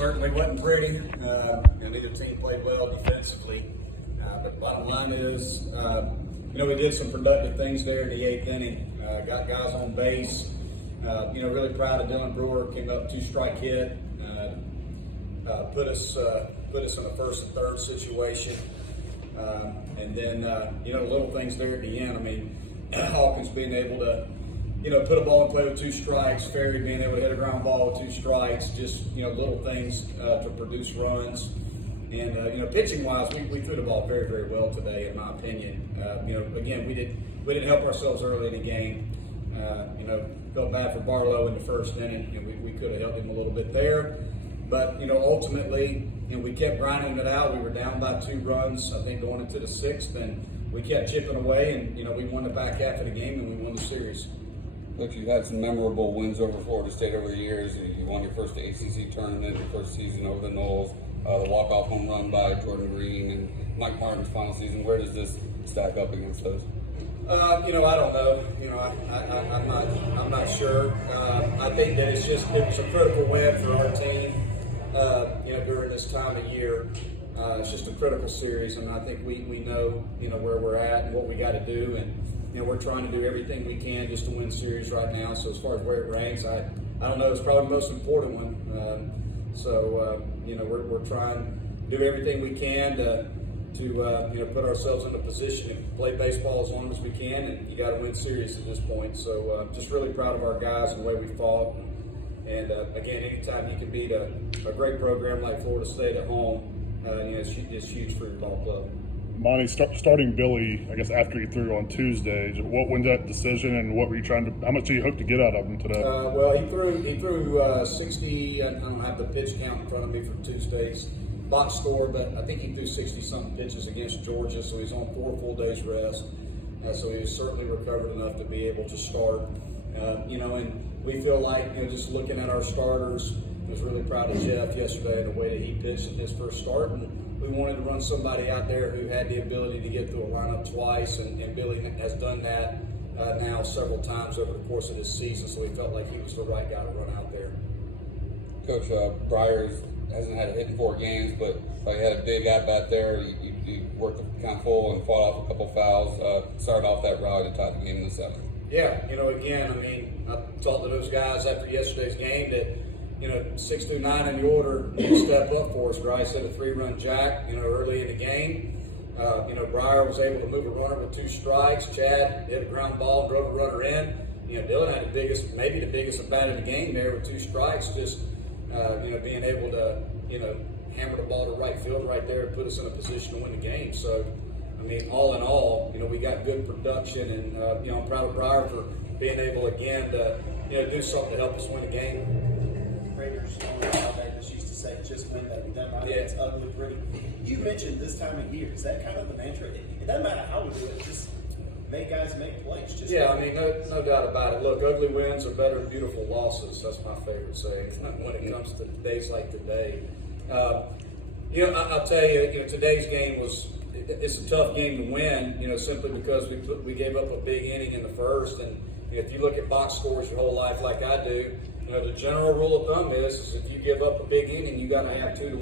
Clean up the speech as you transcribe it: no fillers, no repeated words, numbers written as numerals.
Certainly wasn't pretty. Neither team played well defensively. But the bottom line is, we did some productive things there in the eighth inning. Got guys on base. Really proud of Dylan Brewer. Came up 2-strike hit. Put us in a first and third situation. And then, little things there at the end. I mean, Hawkins being able to, put a ball in play with 2 strikes, Ferry being able to hit a ground ball with 2 strikes, just, little things to produce runs. And, pitching-wise, we threw the ball very, very well today, in my opinion. Again, we didn't help ourselves early in the game. Felt bad for Barlow in the first inning. We could have helped him a little bit there. But, ultimately, we kept grinding it out. We were down by 2 runs, I think, going into the 6th, and we kept chipping away, and, we won the back half of the game, and we won the series. Look, you've had some memorable wins over Florida State over the years. You won your first ACC tournament, your first season over the Noles, the walk-off home run by Jordan Green, and Mike Martin's final season. Where does this stack up against those? I don't know. I'm not sure. I think that it was a critical win for our team. During this time of year, it's just a critical series, and I think we know where we're at and what we got to do, and we're trying to do everything we can just to win series right now. So as far as where it ranks, I don't know. It's probably the most important one. We're trying to do everything we can to put ourselves in a position to play baseball as long as we can, and you got to win series at this point. So just really proud of our guys and the way we fought. And again, anytime you can beat a great program like Florida State at home, it's huge for your ball club. Monte, starting Billy, I guess after he threw on Tuesday, what went that decision, and what were you trying to? How much did you hope to get out of him today? He threw 60. I don't have the pitch count in front of me for Tuesday's box score, but I think he threw 60-something pitches against Georgia, so he's on 4 full days rest. So he was certainly recovered enough to be able to start. And we feel like, just looking at our starters, I was really proud of Jeff yesterday and the way that he pitched in his first start. And we wanted to run somebody out there who had the ability to get through a lineup twice, and Billy has done that now several times over the course of this season, so we felt like he was the right guy to run out there. Coach, Briers hasn't had a hit in 4 games, but he had a big at-bat there. You worked the count full and fought off a couple fouls. Started off that rally to tie the game in the 7th. Yeah, again, I talked to those guys after yesterday's game that, 6 through 9 in the order need to step up for us. Bryce hit a 3-run jack, early in the game. Brier was able to move a runner with 2 strikes. Chad hit a ground ball, drove a runner in. Dylan had maybe the biggest at bat in the game there with 2 strikes. Just, being able to, hammer the ball to right field right there and put us in a position to win the game. So, all in all, we got good production, and I'm proud of Brier for being able again to, do something to help us win the game. Raiders, how they just used to say, just win, baby. Doesn't matter if it's ugly, pretty. You mentioned this time of year. Is that kind of the mantra? It doesn't matter how we do it. Just make guys make plays. No doubt about it. Look, ugly wins are better than beautiful losses. That's my favorite saying when it comes to days like today. I'll tell you, today's game it's a tough game to win, simply because we gave up a big inning in the first. And if you look at box scores your whole life like I do, the general rule of thumb is if you give up a big inning, you got to have 2 to